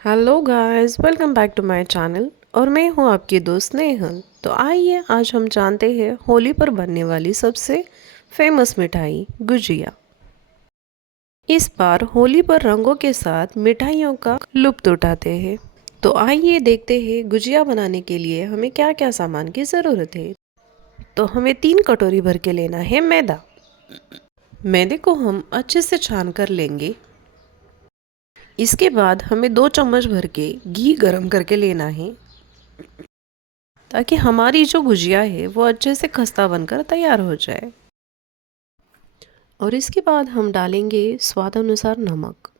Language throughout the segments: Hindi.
Hello guys, welcome back to my channel. और मैं हूं आपकी दोस्त नेहल। तो आइए आज हम जानते हैं होली पर बनने वाली सबसे फेमस मिठाई गुजिया। इस बार होली पर रंगों के साथ मिठाइयों का लुत्फ उठाते हैं। तो आइए देखते हैं गुजिया बनाने के लिए हमें क्या क्या सामान की ज़रूरत है। तो हमें 3 कटोरी भर के लेना है मैदा। मैदे को हम अच्छे से छान कर लेंगे। इसके बाद हमें 2 चम्मच भर के घी गरम करके लेना है, ताकि हमारी जो गुजिया है वो अच्छे से खस्ता बनकर तैयार हो जाए। और इसके बाद हम डालेंगे स्वाद अनुसार नमक।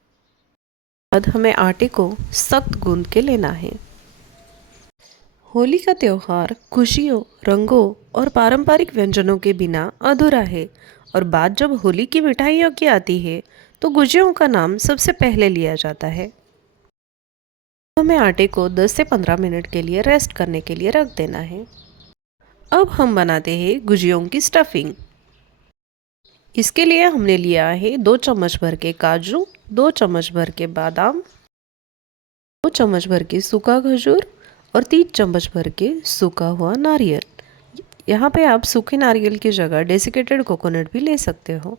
बाद हमें आटे को सख्त गूंद के लेना है। होली का त्योहार खुशियों, रंगों और पारंपरिक व्यंजनों के बिना अधूरा है। और बात जब होली की मिठाइयों की आती है तो गुजियों का नाम सबसे पहले लिया जाता है। हमें आटे को 10 से 15 मिनट के लिए रेस्ट करने के लिए रख देना है। अब हम बनाते हैं गुजियों की स्टफिंग। इसके लिए हमने लिया है 2 चम्मच भर के काजू, 2 चम्मच भर के बादाम, 2 चम्मच भर के सूखा खजूर और 3 चम्मच भर के सूखा हुआ नारियल। यहाँ पे आप सूखे नारियल की जगह डेसिकेटेड कोकोनट भी ले सकते हो।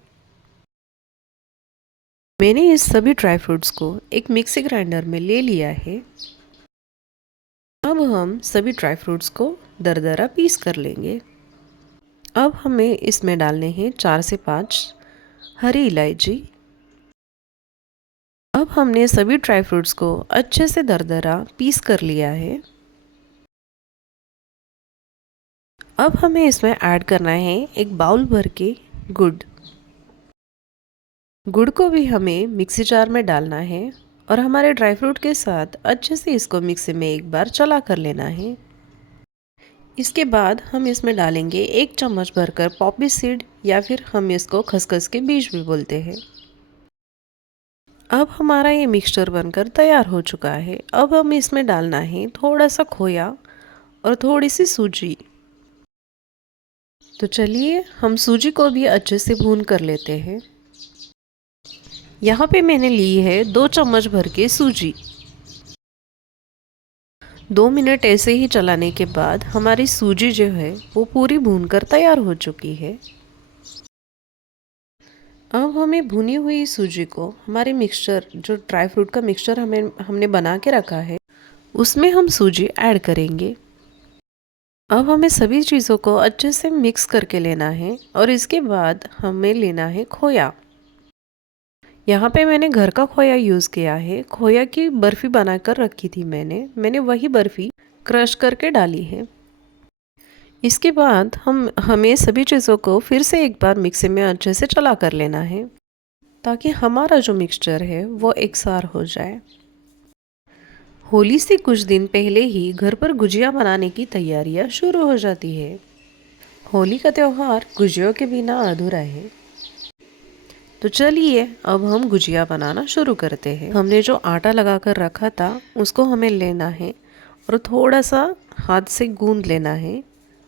मैंने इस सभी ड्राई फ्रूट्स को एक मिक्सी ग्राइंडर में ले लिया है। अब हम सभी ड्राई फ्रूट्स को दरदरा पीस कर लेंगे। अब हमें इसमें डालने हैं 4 से 5 हरी इलायची। अब हमने सभी ड्राई फ्रूट्स को अच्छे से दरदरा पीस कर लिया है। अब हमें इसमें ऐड करना है एक बाउल भर के गुड़। गुड़ को भी हमें मिक्सी जार में डालना है और हमारे ड्राई फ्रूट के साथ अच्छे से इसको मिक्सी में एक बार चला कर लेना है। इसके बाद हम इसमें डालेंगे 1 चम्मच भरकर पॉपी सीड, या फिर हम इसको खसखस के बीज भी बोलते हैं। अब हमारा ये मिक्सचर बनकर तैयार हो चुका है। अब हम इसमें डालना है थोड़ा सा खोया और थोड़ी सी सूजी। तो चलिए हम सूजी को भी अच्छे से भून कर लेते हैं। यहाँ पे मैंने ली है 2 चम्मच भर के सूजी। 2 मिनट ऐसे ही चलाने के बाद हमारी सूजी जो है वो पूरी भून कर तैयार हो चुकी है। अब हमें भुनी हुई सूजी को हमारे मिक्सचर, जो ड्राई फ्रूट का मिक्सचर हमने बना के रखा है, उसमें हम सूजी ऐड करेंगे। अब हमें सभी चीज़ों को अच्छे से मिक्स करके लेना है और इसके बाद हमें लेना है खोया। यहाँ पे मैंने घर का खोया यूज़ किया है। खोया की बर्फ़ी बनाकर रखी थी मैंने वही बर्फ़ी क्रश करके डाली है। इसके बाद हमें सभी चीज़ों को फिर से एक बार मिक्सी में अच्छे से चला कर लेना है, ताकि हमारा जो मिक्सचर है वो एकसार हो जाए। होली से कुछ दिन पहले ही घर पर गुजिया बनाने की तैयारियां शुरू हो जाती है। होली का त्यौहार गुजियों के बिना अधूरा है। तो चलिए अब हम गुजिया बनाना शुरू करते हैं। हमने जो आटा लगा कर रखा था उसको हमें लेना है और थोड़ा सा हाथ से गूंद लेना है।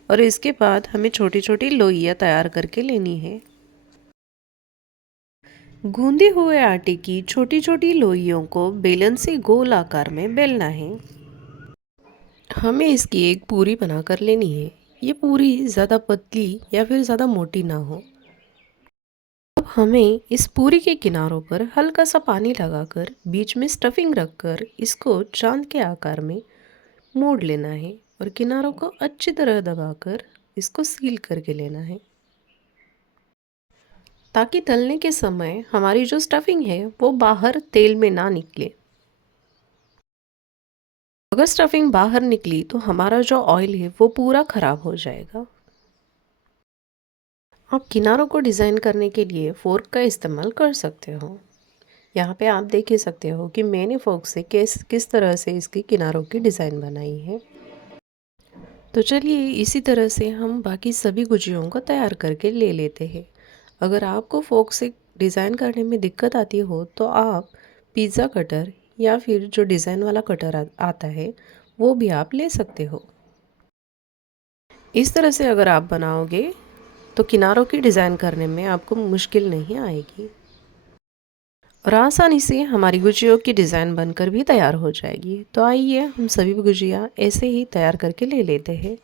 और इसके बाद हमें छोटी छोटी लोइयाँ तैयार करके लेनी है। गूंदे हुए आटे की छोटी छोटी लोइयों को बेलन से गोल आकार में बेलना है। हमें इसकी एक पूरी बनाकर लेनी है। ये पूरी ज़्यादा पतली या फिर ज़्यादा मोटी ना हो। अब हमें इस पूरी के किनारों पर हल्का सा पानी लगाकर बीच में स्टफिंग रखकर इसको चांद के आकार में मोड़ लेना है और किनारों को अच्छी तरह दबाकर इसको सील करके लेना है, ताकि तलने के समय हमारी जो स्टफिंग है वो बाहर तेल में ना निकले। अगर स्टफिंग बाहर निकली तो हमारा जो ऑयल है वो पूरा ख़राब हो जाएगा। आप किनारों को डिज़ाइन करने के लिए फ़ोर्क का इस्तेमाल कर सकते हो। यहाँ पे आप देख ही सकते हो कि मैंने फ़ोर्क से किस तरह से इसकी किनारों की डिज़ाइन बनाई है। तो चलिए इसी तरह से हम बाकी सभी गुजियों को तैयार करके ले लेते हैं। अगर आपको फ़ोर्क से डिज़ाइन करने में दिक्कत आती हो तो आप पिज़्ज़ा कटर या फिर जो डिज़ाइन वाला कटर आता है वो भी आप ले सकते हो। इस तरह से अगर आप बनाओगे तो किनारों की डिज़ाइन करने में आपको मुश्किल नहीं आएगी। और आसानी से हमारी गुजियों की डिज़ाइन बनकर भी तैयार हो जाएगी। तो आइए हम सभी गुजिया ऐसे ही तैयार करके ले लेते हैं।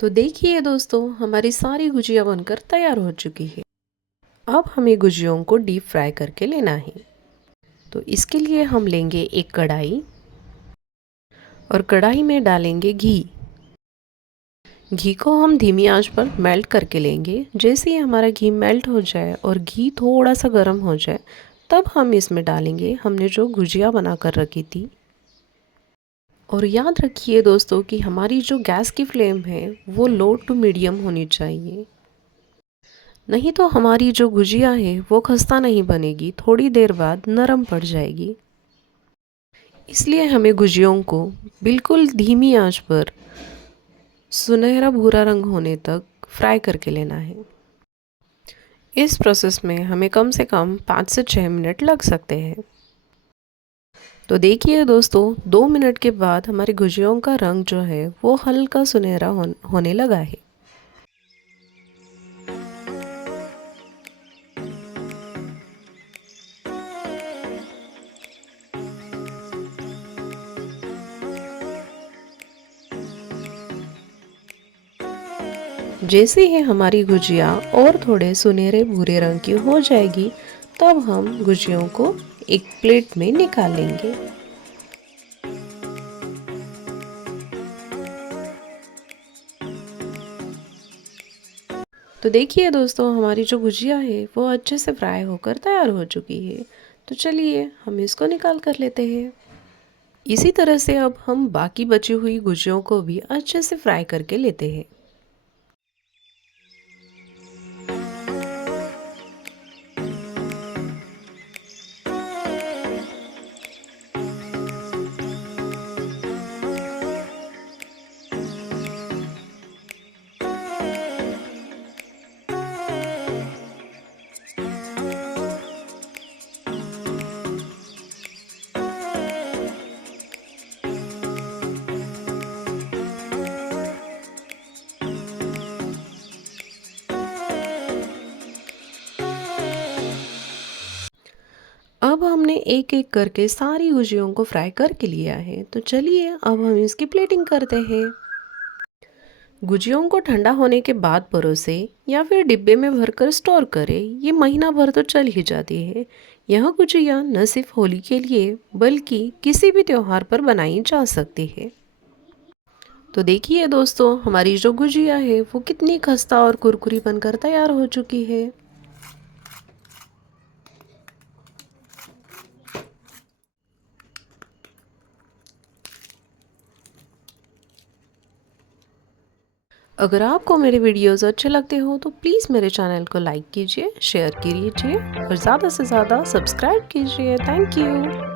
तो देखिए दोस्तों, हमारी सारी गुजिया बनकर तैयार हो चुकी है। अब हमें गुजियों को डीप फ्राई करके लेना है। तो इसके लिए हम लेंगे एक कढ़ाई और कढ़ाई में डालेंगे घी। घी को हम धीमी आंच पर मेल्ट करके लेंगे। जैसे ही हमारा घी मेल्ट हो जाए और घी थोड़ा सा गर्म हो जाए, तब हम इसमें डालेंगे हमने जो गुजिया बना कर रखी थी। और याद रखिए दोस्तों कि हमारी जो गैस की फ्लेम है वो लो टू मीडियम होनी चाहिए, नहीं तो हमारी जो गुजिया है वो खस्ता नहीं बनेगी, थोड़ी देर बाद नरम पड़ जाएगी। इसलिए हमें गुजियों को बिल्कुल धीमी आंच पर सुनहरा भूरा रंग होने तक फ्राई करके लेना है। इस प्रोसेस में हमें कम से कम 5 से 6 मिनट लग सकते हैं। तो देखिए दोस्तों, 2 मिनट के बाद हमारी गुजियों का रंग जो है वो हल्का सुनहरा होने लगा है। जैसे ही हमारी गुजिया और थोड़े सुनहरे भूरे रंग की हो जाएगी, तब हम गुजियों को एक प्लेट में निकाल लेंगे। तो देखिए दोस्तों, हमारी जो गुजिया है वो अच्छे से फ्राई होकर तैयार हो चुकी है। तो चलिए हम इसको निकाल कर लेते हैं। इसी तरह से अब हम बाकी बची हुई गुजियों को भी अच्छे से फ्राई करके लेते हैं। अब हमने एक एक करके सारी गुजियों को फ्राई करके लिया है। तो चलिए अब हम इसकी प्लेटिंग करते हैं। गुजियों को ठंडा होने के बाद परोसे या फिर डिब्बे में भरकर स्टोर करें। ये महीना भर तो चल ही जाती है। यह गुजिया न सिर्फ होली के लिए बल्कि किसी भी त्योहार पर बनाई जा सकती है। तो देखिए दोस्तों, हमारी जो गुजिया है वो कितनी खस्ता और कुरकुरी बनकर तैयार हो चुकी है। अगर आपको मेरे वीडियोस अच्छे लगते हो तो प्लीज़ मेरे चैनल को लाइक कीजिए, शेयर कीजिए और ज़्यादा से ज़्यादा सब्सक्राइब कीजिए। Thank you.